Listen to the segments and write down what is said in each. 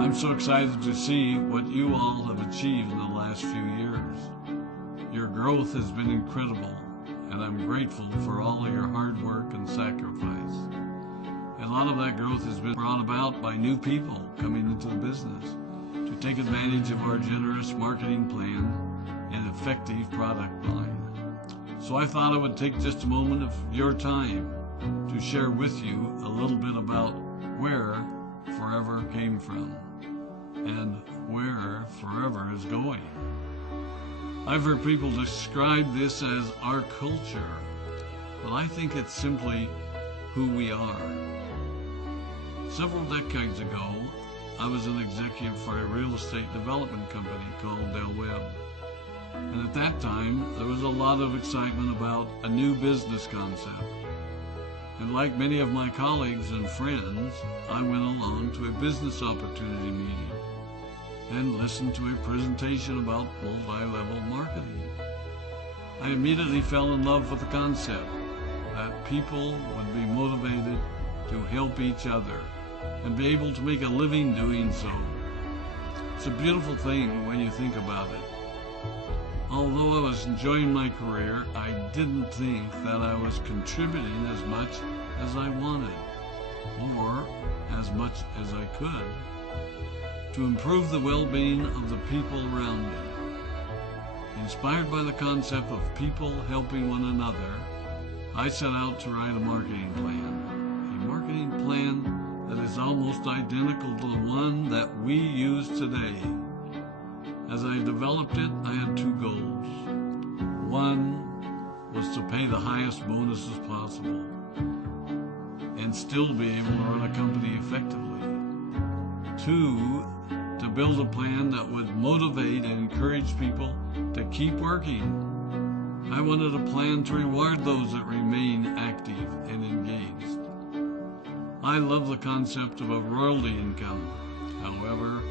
I'm so excited to see what you all have achieved in the last few years. Your growth has been incredible, and I'm grateful for all of your hard work and sacrifice. A lot of that growth has been brought about by new people coming into the business to take advantage of our generous marketing plan and effective product line. So I thought I would take just a moment of your time to share with you a little bit about where forever came from and where forever is going. I've heard people describe this as our culture, but I think it's simply who we are. Several decades ago, I was an executive for a real estate development company called Del Webb. And at that time, there was a lot of excitement about a new business concept. And like many of my colleagues and friends, I went along to a business opportunity meeting and listened to a presentation about multi-level marketing. I immediately fell in love with the concept that people would be motivated to help each other and be able to make a living doing so. It's a beautiful thing when you think about it. Although I was enjoying my career, I didn't think that I was contributing as much as I wanted, or as much as I could, to improve the well-being of the people around me. Inspired by the concept of people helping one another, I set out to write a marketing plan that is almost identical to the one that we use today. As I developed it, I had two goals. One was to pay the highest bonuses possible and still be able to run a company effectively. Two, to build a plan that would motivate and encourage people to keep working. I wanted a plan to reward those that remain active and engaged. I love the concept of a royalty income. However,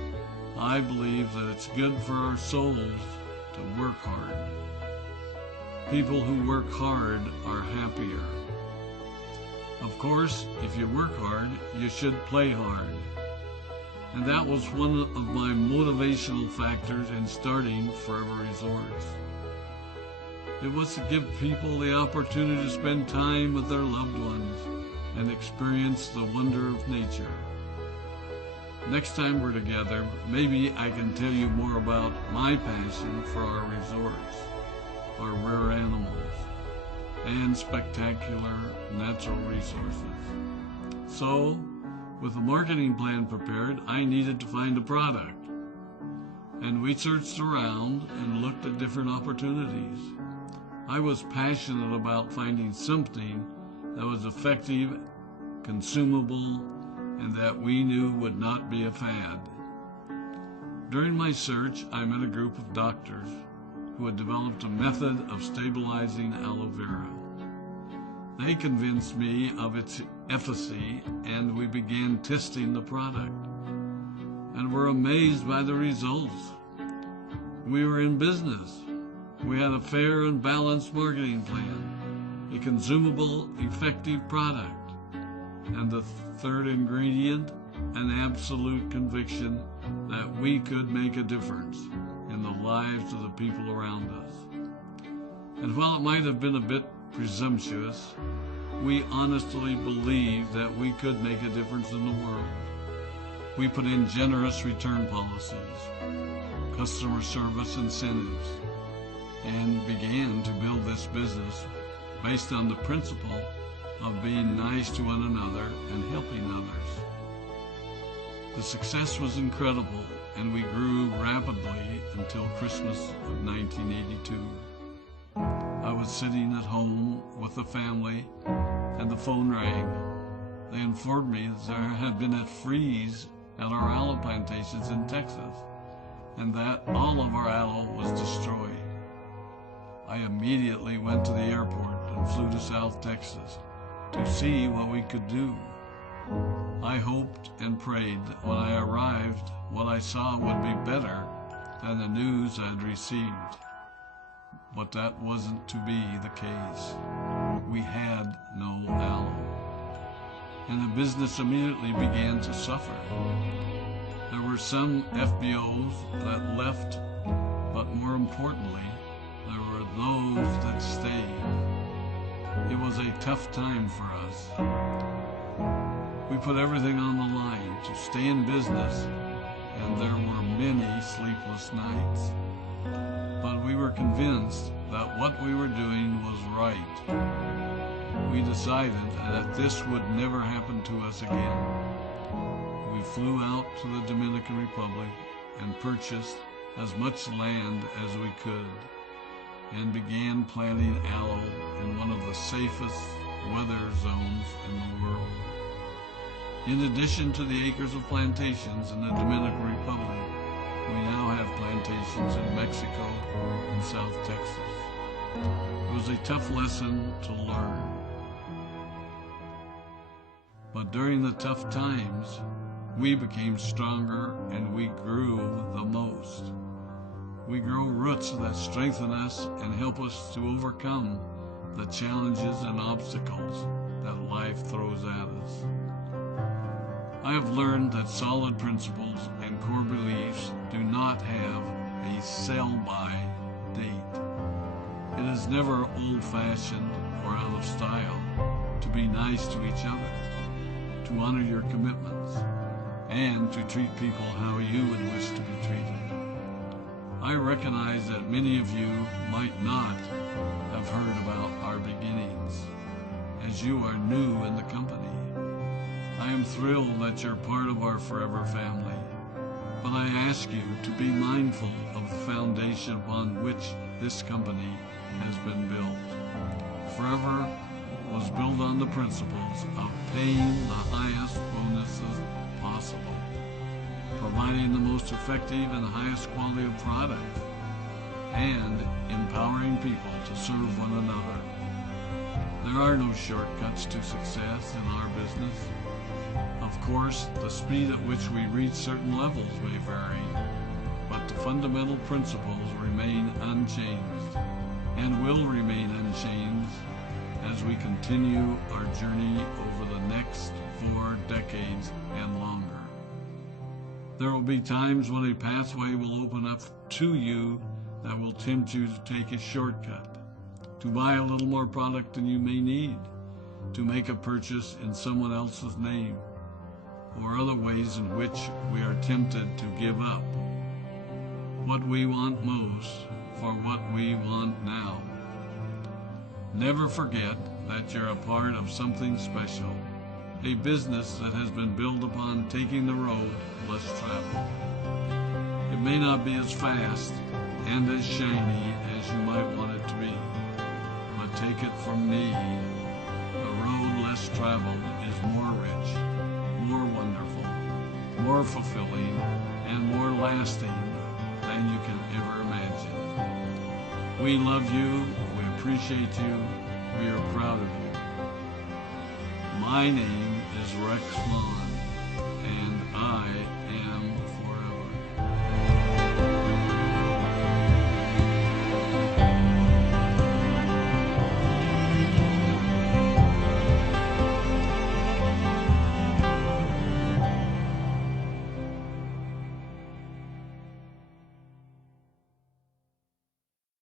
I believe that it's good for our souls to work hard. People who work hard are happier. Of course, if you work hard, you should play hard. And that was one of my motivational factors in starting Forever Resorts. It was to give people the opportunity to spend time with their loved ones and experience the wonder of nature. Next time we're together, maybe I can tell you more about my passion for our resorts, our rare animals, and spectacular natural resources. So, with a marketing plan prepared, I needed to find a product. And we searched around and looked at different opportunities. I was passionate about finding something that was effective, consumable, and that we knew would not be a fad. During my search, I met a group of doctors who had developed a method of stabilizing aloe vera. They convinced me of its efficacy, and we began testing the product, and were amazed by the results. We were in business. We had a fair and balanced marketing plan, a consumable, effective product, and the third ingredient, an absolute conviction that we could make a difference in the lives of the people around us. And while it might have been a bit presumptuous, we honestly believed that we could make a difference in the world. We put in generous return policies, customer service incentives, and began to build this business based on the principle of being nice to one another and helping others. The success was incredible, and we grew rapidly until Christmas of 1982. I was sitting at home with the family, and the phone rang. They informed me that there had been a freeze at our aloe plantations in Texas, and that all of our aloe was destroyed. I immediately went to the airport and flew to South Texas to see what we could do. I hoped and prayed that when I arrived, what I saw would be better than the news I had received. But that wasn't to be the case. We had no aloe, and the business immediately began to suffer. There were some FBOs that left, but more importantly, there were those that stayed. It was a tough time for us. We put everything on the line to stay in business, and there were many sleepless nights. But we were convinced that what we were doing was right. We decided that this would never happen to us again. We flew out to the Dominican Republic and purchased as much land as we could, and began planting aloe in one of the safest weather zones in the world. In addition to the acres of plantations in the Dominican Republic, we now have plantations in Mexico and South Texas. It was a tough lesson to learn. But during the tough times, we became stronger and we grew the most. We grow roots that strengthen us and help us to overcome the challenges and obstacles that life throws at us. I have learned that solid principles and core beliefs do not have a sell-by date. It is never old-fashioned or out of style to be nice to each other, to honor your commitments, and to treat people how you would wish to be treated. I recognize that many of you might not have heard about our beginnings, as you are new in the company. I am thrilled that you're part of our forever family, but I ask you to be mindful of the foundation upon which this company has been built. Forever was built on the principles of paying the highest bonuses possible, providing the most effective and highest quality of product, and empowering people to serve one another. There are no shortcuts to success in our business. Of course, the speed at which we reach certain levels may vary, but the fundamental principles remain unchanged and will remain unchanged as we continue our journey over the next 4 decades and longer. There will be times when a pathway will open up to you that will tempt you to take a shortcut, to buy a little more product than you may need, to make a purchase in someone else's name, or other ways in which we are tempted to give up what we want most for what we want now. Never forget that you're a part of something special, a business that has been built upon taking the road less traveled. It may not be as fast and as shiny as you might want it to be, but take it from me, the road less traveled is more rich, more wonderful, more fulfilling, and more lasting than you can ever imagine. We love you, we appreciate you, we are proud of you. My name is Rex Maughn, and I am